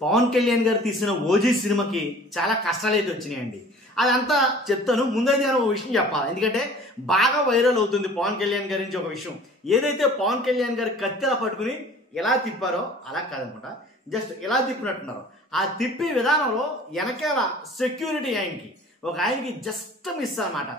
పవన్ కళ్యాణ్ గారు తీసిన ఓజీ సినిమాకి చాలా కష్టాలు అయితే వచ్చినాయండి. అదంతా చెప్తాను. ముందైతే నేను ఒక విషయం చెప్పాలి, ఎందుకంటే బాగా వైరల్ అవుతుంది పవన్ కళ్యాణ్ గారి నుంచి ఒక విషయం. ఏదైతే పవన్ కళ్యాణ్ గారు కత్తిలా పట్టుకుని ఎలా తిప్పారో అలా కాదనమాట, జస్ట్ ఎలా తిప్పినట్టున్నారు. ఆ తిప్పే విధానంలో వెనకాల సెక్యూరిటీ ఆయనకి జస్ట్ మిస్ అనమాట,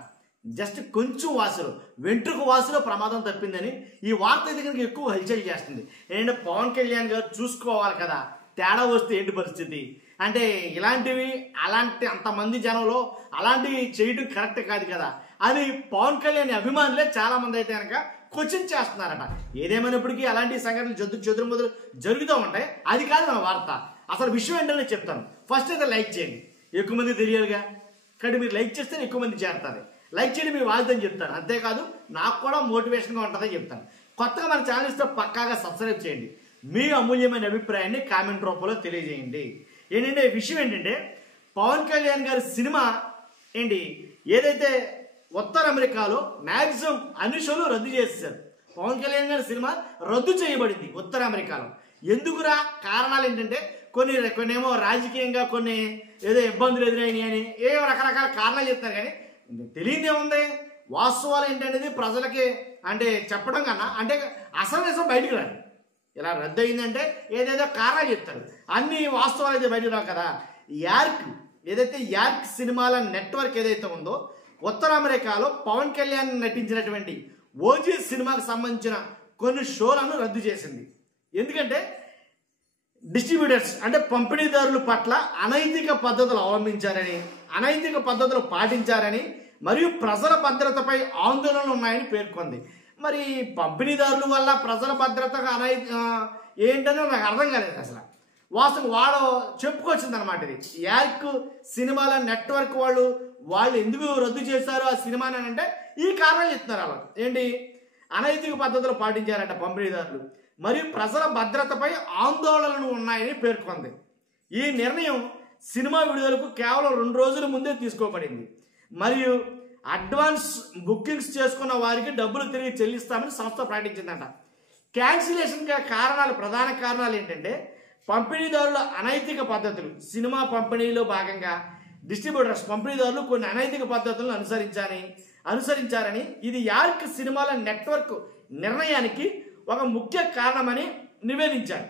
జస్ట్ కొంచెం వాసులు వెంట్రుక వాసులో ప్రమాదం తప్పిందని ఈ వార్త అయితే కనుక ఎక్కువ హల్చల్ చేస్తుంది. ఏంటంటే పవన్ కళ్యాణ్ గారు చూసుకోవాలి కదా, తేడా వస్తే ఏంటి పరిస్థితి అంటే ఇలాంటివి అలాంటి అంతమంది జనంలో అలాంటివి చేయడం కరెక్ట్ కాదు కదా అని పవన్ కళ్యాణ్ అభిమానులే చాలా మంది అయితే కనుక క్వశ్చన్ చేస్తున్నారట. ఏదేమైనప్పటికీ అలాంటి సంఘటనలు చెదురు మొదలు జరుగుతూ ఉంటాయి. అది కాదు మన వార్త. అసలు విషయం ఏంటనే చెప్తాను. ఫస్ట్ అయితే లైక్ చేయండి, ఎక్కువ మంది తెలియాలిగా, కానీ మీరు లైక్ చేస్తే ఎక్కువ మంది చేస్తారు. లైక్ చేయండి మీ వాళ్ళని చెప్తాను, అంతేకాదు నాకు కూడా మోటివేషన్గా ఉంటుందని చెప్తాను. కొత్తగా మన ఛానల్ ఇస్తే పక్కాగా సబ్స్క్రైబ్ చేయండి. మీ అమూల్యమైన అభిప్రాయాన్ని కామెంట్ రూపంలో తెలియజేయండి. ఏంటంటే విషయం ఏంటంటే పవన్ కళ్యాణ్ గారి సినిమా ఏంటి ఏదైతే ఉత్తర అమెరికాలో మ్యాక్సిమం అన్ని షోలు రద్దు చేసేసారు. పవన్ కళ్యాణ్ గారి సినిమా రద్దు చేయబడింది ఉత్తర అమెరికాలో. ఎందుకురా కారణాలు ఏంటంటే కొన్నేమో రాజకీయంగా కొన్ని ఏదో ఇబ్బందులు ఎదురైనాయి అని ఏవో రకరకాల కారణాలు చెప్తారు. కానీ తెలియదు ఏముంది, వాస్తవాలు ఏంటనేది ప్రజలకి అంటే చెప్పడం కన్నా అంటే అసలు నిజం బయటకు రాదు. ఇలా రద్దు అయిందంటే ఏదేదో కారణాలు చెప్తారు, అన్ని వాస్తవాలు అయితే బయటకు రావు కదా. యార్క్ సినిమాల నెట్వర్క్ ఏదైతే ఉందో ఉత్తర అమెరికాలో పవన్ కళ్యాణ్ నటించినటువంటి ఓజీ సినిమాకు సంబంధించిన కొన్ని షోలను రద్దు చేసింది. ఎందుకంటే డిస్ట్రిబ్యూటర్స్ అంటే పంపిణీదారుల పట్ల అనైతిక పద్ధతులు అవలంబించారని, అనైతిక పద్ధతులు పాటించారని మరియు ప్రజల భద్రతపై ఆందోళనలు ఉన్నాయని పేర్కొంది. మరి పంపిణీదారుల వల్ల ప్రజల భద్రతగా ఏంటని నాకు అర్థం కాలేదు అసలు. వాస్తవం వాళ్ళు చెప్పుకొచ్చింది అనమాట. ఇది యార్క్ సినిమాల నెట్వర్క్ వాళ్ళు ఎందుకు రద్దు చేశారు ఆ సినిమాని అంటే ఈ కారణాలు చెప్తున్నారు. వాళ్ళు ఏంటి అనైతిక పద్ధతులు పాటించారంట పంపిణీదారులు మరియు ప్రజల భద్రతపై ఆందోళనలు ఉన్నాయని పేర్కొంది. ఈ నిర్ణయం సినిమా విడుదలకు కేవలం 2 రోజుల ముందే తీసుకోబడింది మరియు అడ్వాన్స్ బుకింగ్స్ చేసుకున్న వారికి డబ్బులు తిరిగి చెల్లిస్తామని సంస్థ ప్రకటించిందంట. క్యాన్సిలేషన్ ప్రధాన కారణాలు ఏంటంటే పంపిణీదారుల అనైతిక పద్ధతులు. సినిమా పంపిణీలో భాగంగా డిస్ట్రిబ్యూటర్స్ పంపిణీదారులు కొన్ని అనైతిక పద్ధతులను అనుసరించారని ఇది యార్క్ సినిమాల నెట్వర్క్ నిర్ణయానికి ఒక ముఖ్య కారణమని నివేదించారు.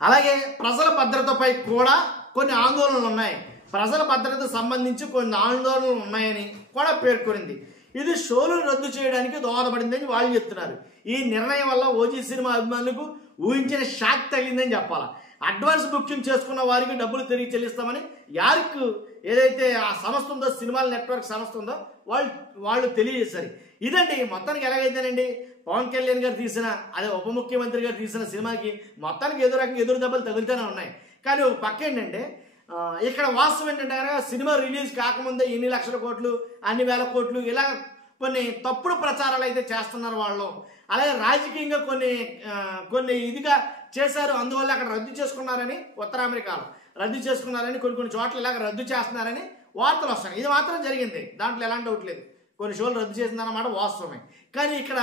అలాగే ప్రజల భద్రతపై కూడా కొన్ని ఆందోళనలు ఉన్నాయి, ప్రజల భద్రతకు సంబంధించి కొన్ని ఆందోళనలు ఉన్నాయని కూడా పేర్కొనింది. ఇది షోలు రద్దు చేయడానికి దోహదపడిందని వాళ్ళు చెప్తున్నారు. ఈ నిర్ణయం వల్ల ఓజీ సినిమా అభిమానులకు ఊహించిన షాక్ తగిలిందని చెప్పాలి. అడ్వాన్స్ బుకింగ్ చేసుకున్న వారికి డబ్బులు తిరిగి చెల్లిస్తామని యార్క్ ఏదైతే ఆ సంస్థ ఉందో సినిమాల నెట్వర్క్ సంస్థ ఉందో వాళ్ళు తెలియజేశారు. ఇదండి మొత్తానికి ఎలాగైతేనండి పవన్ కళ్యాణ్ గారు తీసిన అదే ఉప ముఖ్యమంత్రి గారు తీసిన సినిమాకి మొత్తానికి ఎదురు దెబ్బలు తగులుతూనే ఉన్నాయి. కానీ ఒక పక్క ఏంటంటే ఇక్కడ వాస్తవం ఏంటంటే కనుక సినిమా రిలీజ్ కాకముందే ఇన్ని లక్షల కోట్లు అన్ని వేల కోట్లు ఇలా కొన్ని తప్పుడు ప్రచారాలు అయితే చేస్తున్నారు వాళ్ళు. అలాగే రాజకీయంగా కొన్ని ఇదిగా చేశారు, అందువల్ల అక్కడ రద్దు చేసుకున్నారని ఉత్తర అమెరికాలో రద్దు చేసుకున్నారని కొన్ని చోట్ల ఇలాగ రద్దు చేస్తున్నారని వార్తలు వస్తాయి. ఇది మాత్రం జరిగింది, దాంట్లో ఎలాంటి డౌట్ లేదు. కొన్ని షోలు రద్దు చేసిందన్నమాట వాస్తవమే. కానీ ఇక్కడ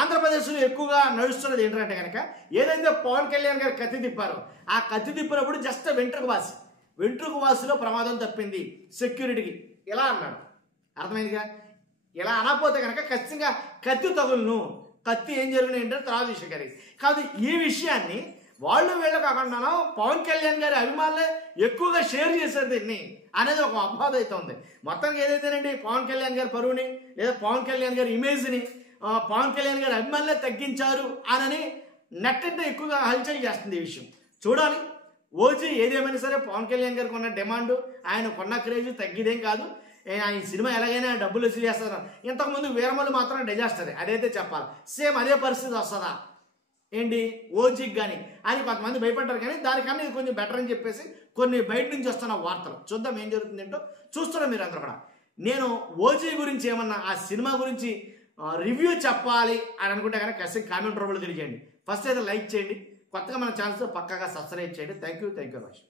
ఆంధ్రప్రదేశ్లో ఎక్కువగా నడుస్తున్నది ఏంటంటే కనుక ఏదైతే పవన్ కళ్యాణ్ గారు కత్తి తిప్పారో ఆ కత్తి తిప్పినప్పుడు జస్ట్ వెంట్రుక వాసిలో ప్రమాదం తప్పింది సెక్యూరిటీకి ఇలా అన్నాడు. అర్థమైందిగా? ఇలా అనకపోతే కనుక ఖచ్చితంగా కత్తి తగులును. కత్తి ఏం జరిగినాయి ఏంటంటే తర్వాత విషయం గారి కాదు. ఈ విషయాన్ని వీళ్ళు కాకుండా పవన్ కళ్యాణ్ గారి అభిమానులే ఎక్కువగా షేర్ చేశారు దీన్ని అనేది ఒక అపవాదం అయితే ఉంది. మొత్తానికి ఏదైతేనండి పవన్ కళ్యాణ్ గారి పరువుని లేదా పవన్ కళ్యాణ్ గారి ఇమేజ్ని పవన్ కళ్యాణ్ గారి అభిమానులే తగ్గించారు అని నెట్ అంటే ఎక్కువగా హల్చల్ చేస్తుంది. ఈ విషయం చూడాలి. ఓజీ ఏదేమైనా సరే పవన్ కళ్యాణ్ గారికి ఉన్న డిమాండ్, ఆయన కొన్న క్రేజ్ తగ్గిదేం కాదు. ఆయన సినిమా ఎలాగైనా డబ్బులు వసూలు చేస్తారు. ఇంతకుముందు వీరమల్లు మాత్రం డిజాస్టర్, అదైతే చెప్పాలి. సేమ్ అదే పరిస్థితి వస్తుందా ఏంటి ఓజీకి కానీ అని కొంతమంది భయపడ్డారు. కానీ దానికన్నా ఇది కొంచెం బెటర్ అని చెప్పేసి కొన్ని బయట నుంచి వస్తున్న వార్తలు చూద్దాం ఏం జరుగుతుంది ఏంటో చూస్తున్నారు మీరు అందరూ కూడా. నేను ఓజీ గురించి ఏమన్నా ఆ సినిమా గురించి రివ్యూ చెప్పాలి అని అనుకుంటే కనుక ఖచ్చితంగా కామెంట్ రూపంలో తెలియజేయండి. ఫస్ట్ అయితే లైక్ చేయండి, కొత్తగా మన ఛానల్స్ పక్కాగా సబ్స్క్రైబ్ చేయండి. Thank you very much.